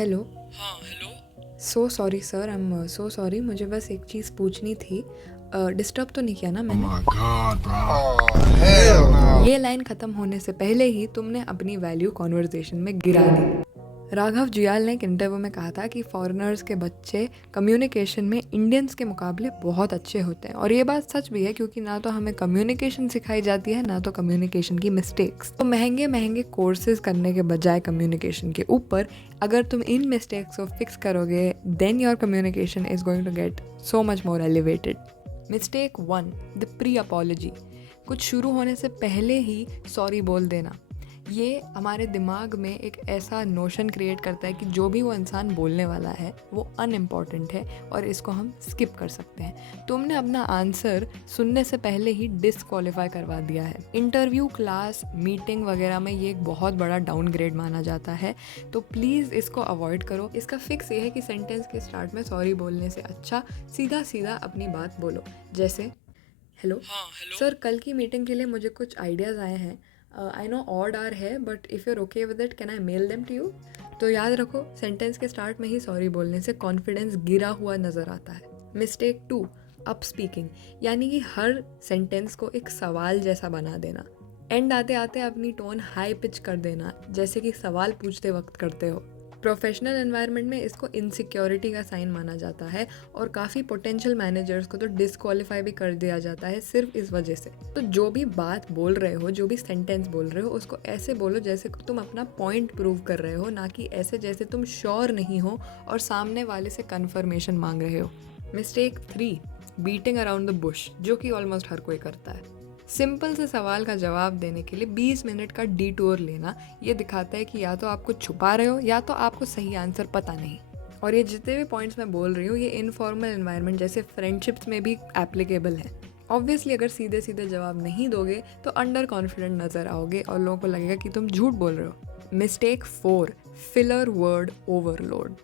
Hello. हाँ, hello. So sorry sir, I am so sorry. मुझे बस एक चीज़ पूछनी थी। डिस्टर्ब तो नहीं किया ना मैंने? My God, bro. Oh, hell no. ये लाइन ख़त्म होने से पहले ही तुमने अपनी वैल्यू कॉन्वर्सेशन में गिरा दी। राघव जुयाल ने एक इंटरव्यू में कहा था कि फॉरेनर्स के बच्चे कम्युनिकेशन में इंडियंस के मुकाबले बहुत अच्छे होते हैं, और ये बात सच भी है क्योंकि ना तो हमें कम्युनिकेशन सिखाई जाती है, ना तो कम्युनिकेशन की मिस्टेक्स। तो महंगे महंगे कोर्सेज करने के बजाय कम्युनिकेशन के ऊपर अगर तुम इन मिस्टेक्स को फिक्स करोगे, then your communication is going to get so much more elevated. Mistake 1, the pre apology. कुछ शुरू होने से पहले ही सॉरी बोल देना। ये हमारे दिमाग में एक ऐसा नोशन क्रिएट करता है कि जो भी वो इंसान बोलने वाला है वो अनइम्पॉर्टेंट है और इसको हम स्किप कर सकते हैं। तुमने अपना आंसर सुनने से पहले ही डिसक्वालीफाई करवा दिया है। इंटरव्यू, क्लास, मीटिंग वगैरह में ये एक बहुत बड़ा डाउनग्रेड माना जाता है, तो प्लीज़ इसको अवॉइड करो। इसका फिक्स ये है कि सेंटेंस के स्टार्ट में सॉरी बोलने से अच्छा सीधा सीधा अपनी बात बोलो। जैसे, हेलो हाँ, हेलो। सर, कल की मीटिंग के लिए मुझे कुछ आइडियाज़ आए हैं। आई नो ऑड आर है, but if you're okay with it can I mail them to you? तो याद रखो, सेंटेंस के स्टार्ट में ही सॉरी बोलने से कॉन्फिडेंस गिरा हुआ नज़र आता है। मिस्टेक 2, अप स्पीकिंग, यानी कि हर सेंटेंस को एक सवाल जैसा बना देना। एंड आते आते अपनी टोन हाई पिच कर देना, जैसे कि सवाल पूछते वक्त करते हो। प्रोफेशनल एनवायरनमेंट में इसको इनसिक्योरिटी का साइन माना जाता है, और काफ़ी पोटेंशियल मैनेजर्स को तो डिस्क्वालीफाई भी कर दिया जाता है सिर्फ इस वजह से। तो जो भी बात बोल रहे हो, जो भी सेंटेंस बोल रहे हो, उसको ऐसे बोलो जैसे तुम अपना पॉइंट प्रूव कर रहे हो, ना कि ऐसे जैसे तुम श्योर नहीं हो और सामने वाले से कन्फर्मेशन मांग रहे हो। Mistake 3, beating around the Bush, जो कि ऑलमोस्ट हर कोई करता है। सिंपल से सवाल का जवाब देने के लिए 20 मिनट का डिटूर लेना ये दिखाता है कि या तो आप कुछ छुपा रहे हो या तो आपको सही आंसर पता नहीं। और ये जितने भी पॉइंट्स मैं बोल रही हूँ, ये इनफॉर्मल एनवायरनमेंट जैसे फ्रेंडशिप्स में भी एप्लीकेबल है। ऑब्वियसली अगर सीधे सीधे जवाब नहीं दोगे तो अंडर कॉन्फिडेंट नज़र आओगे और लोगों को लगेगा कि तुम झूठ बोल रहे हो। Mistake 4, filler word overload.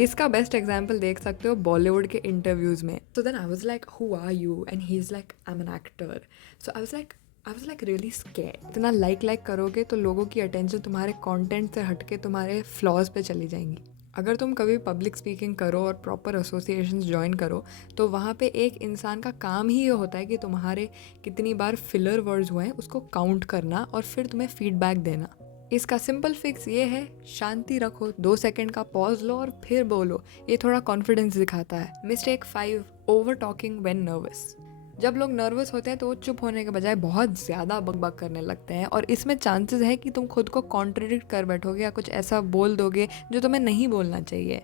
इसका बेस्ट एग्जाम्पल देख सकते हो बॉलीवुड के इंटरव्यूज़ में। So then I was like, who are you? And he is like, I am an actor. So I was like really scared. इतना लाइक करोगे तो लोगों की अटेंशन तुम्हारे कंटेंट से हटके तुम्हारे फ्लॉज पे चली जाएंगी। अगर तुम कभी पब्लिक स्पीकिंग करो और प्रॉपर एसोसिएशंस ज्वाइन करो, तो वहाँ पे एक इंसान का काम ही ये होता है कि तुम्हारे कितनी बार फिलर वर्ड्स हुए हैं उसको काउंट करना और फिर तुम्हें फीडबैक देना। इसका सिंपल फिक्स ये है, शांति रखो, 2 सेकंड का पॉज लो और फिर बोलो। ये थोड़ा कॉन्फिडेंस दिखाता है। Mistake 5, over talking when nervous. जब लोग नर्वस होते हैं तो वो चुप होने के बजाय बहुत ज़्यादा बकबक करने लगते हैं, और इसमें चांसेस है कि तुम खुद को कॉन्ट्रडिक्ट कर बैठोगे या कुछ ऐसा बोल दोगे जो तुम्हें नहीं बोलना चाहिए।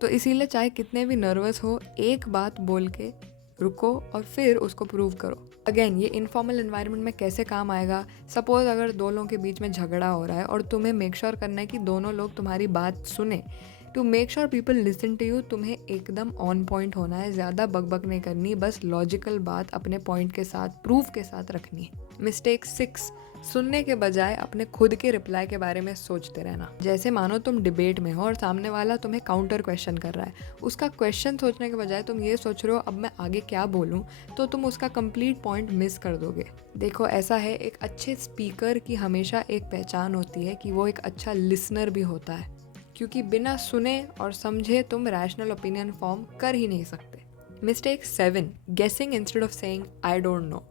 तो इसीलिए चाहे कितने भी नर्वस हो, एक बात बोल के रुको और फिर उसको प्रूव करो। अगेन, ये इनफॉर्मल एनवायरनमेंट में कैसे काम आएगा? सपोज अगर दो लोगों के बीच में झगड़ा हो रहा है और तुम्हें मेक श्योर करना है कि दोनों लोग तुम्हारी बात सुने। To make sure people listen to you, तुम्हें एकदम ऑन पॉइंट होना है, ज़्यादा बकबक नहीं करनी, बस लॉजिकल बात अपने पॉइंट के साथ, प्रूफ के साथ रखनी है। मिस्टेक 6, सुनने के बजाय अपने खुद के रिप्लाई के बारे में सोचते रहना। जैसे मानो तुम डिबेट में हो और सामने वाला तुम्हें काउंटर क्वेश्चन कर रहा है, उसका क्वेश्चन सोचने के बजाय तुम ये सोच रहे हो अब मैं आगे क्या बोलूं, तो तुम उसका कंप्लीट पॉइंट मिस कर दोगे। देखो, ऐसा है, एक अच्छे स्पीकर की हमेशा एक पहचान होती है कि वो एक अच्छा लिसनर भी होता है, क्योंकि बिना सुने और समझे तुम रैशनल ओपिनियन फॉर्म कर ही नहीं सकते। मिस्टेक 7, गेसिंग instead of saying I don't know.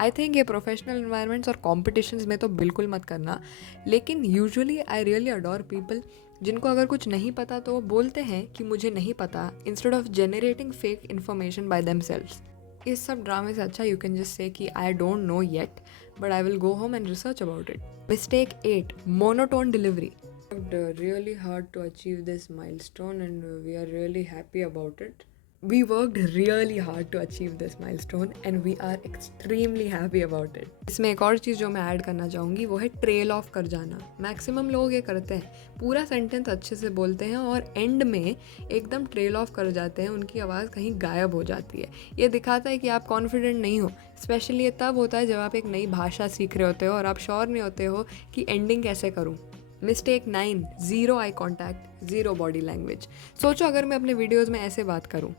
I think ये प्रोफेशनल इन्वायरमेंट्स और कॉम्पिटिशन्स में तो बिल्कुल मत करना, लेकिन usually I really adore people जिनको अगर कुछ नहीं पता तो वो बोलते हैं कि मुझे नहीं पता, instead of generating fake information by themselves. इस सब ड्रामे से अच्छा यू कैन जस्ट से कि I don't know yet, but I will go home and research about it. Mistake 8, monotone delivery. Worked really hard to achieve this milestone and we are really happy about it. We worked really hard to achieve this milestone and we are extremely happy about it. इसमें एक और चीज़ जो मैं add करना चाहूँगी वो है trail of कर जाना। मैक्सिमम लोग ये करते हैं, पूरा सेंटेंस अच्छे से बोलते हैं और एंड में एकदम ट्रेल ऑफ कर जाते हैं, उनकी आवाज़ कहीं गायब हो जाती है। ये दिखाता है कि आप कॉन्फिडेंट नहीं हो। स्पेशली ये तब होता है जब आप एक नई भाषा सीख रहे होते हो और आप श्योर नहीं होते हो कि एंडिंग कैसे करूँ। Mistake 9, zero eye contact, zero body language. सोचो अगर मैं अपने वीडियोज़ में ऐसे बात करूं।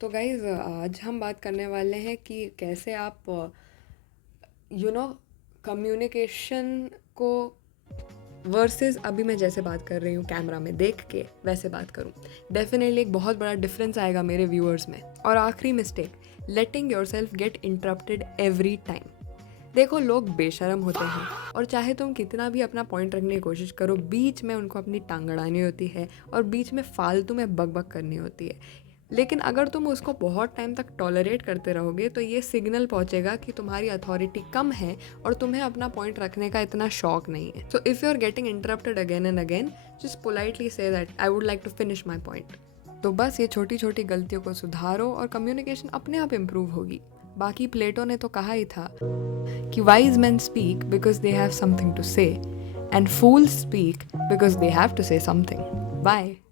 तो गाइज़, आज हम बात करने वाले हैं कि कैसे आप कम्युनिकेशन को वर्सेस अभी मैं जैसे बात कर रही हूँ कैमरा में देख के वैसे बात करूँ, डेफिनेटली एक बहुत बड़ा डिफरेंस आएगा मेरे व्यूअर्स में। और आखिरी mistake, letting yourself get interrupted every time. देखो, लोग बेशरम होते हैं और चाहे तुम कितना भी अपना पॉइंट रखने की कोशिश करो, बीच में उनको अपनी टांग अड़ानी होती है और बीच में फालतू में बक करनी होती है। लेकिन अगर तुम उसको बहुत टाइम तक टॉलरेट करते रहोगे तो ये सिग्नल पहुंचेगा कि तुम्हारी अथॉरिटी कम है और तुम्हें अपना पॉइंट रखने का इतना शौक नहीं है। So if you are getting interrupted again and again, just politely say that I would like to finish my point. तो बस ये छोटी छोटी गलतियों को सुधारो और कम्युनिकेशन अपने आप इम्प्रूव होगी। बाकी प्लेटो ने तो कहा ही था कि wise men speak because they have something to say and fools speak because they have to say something. Bye.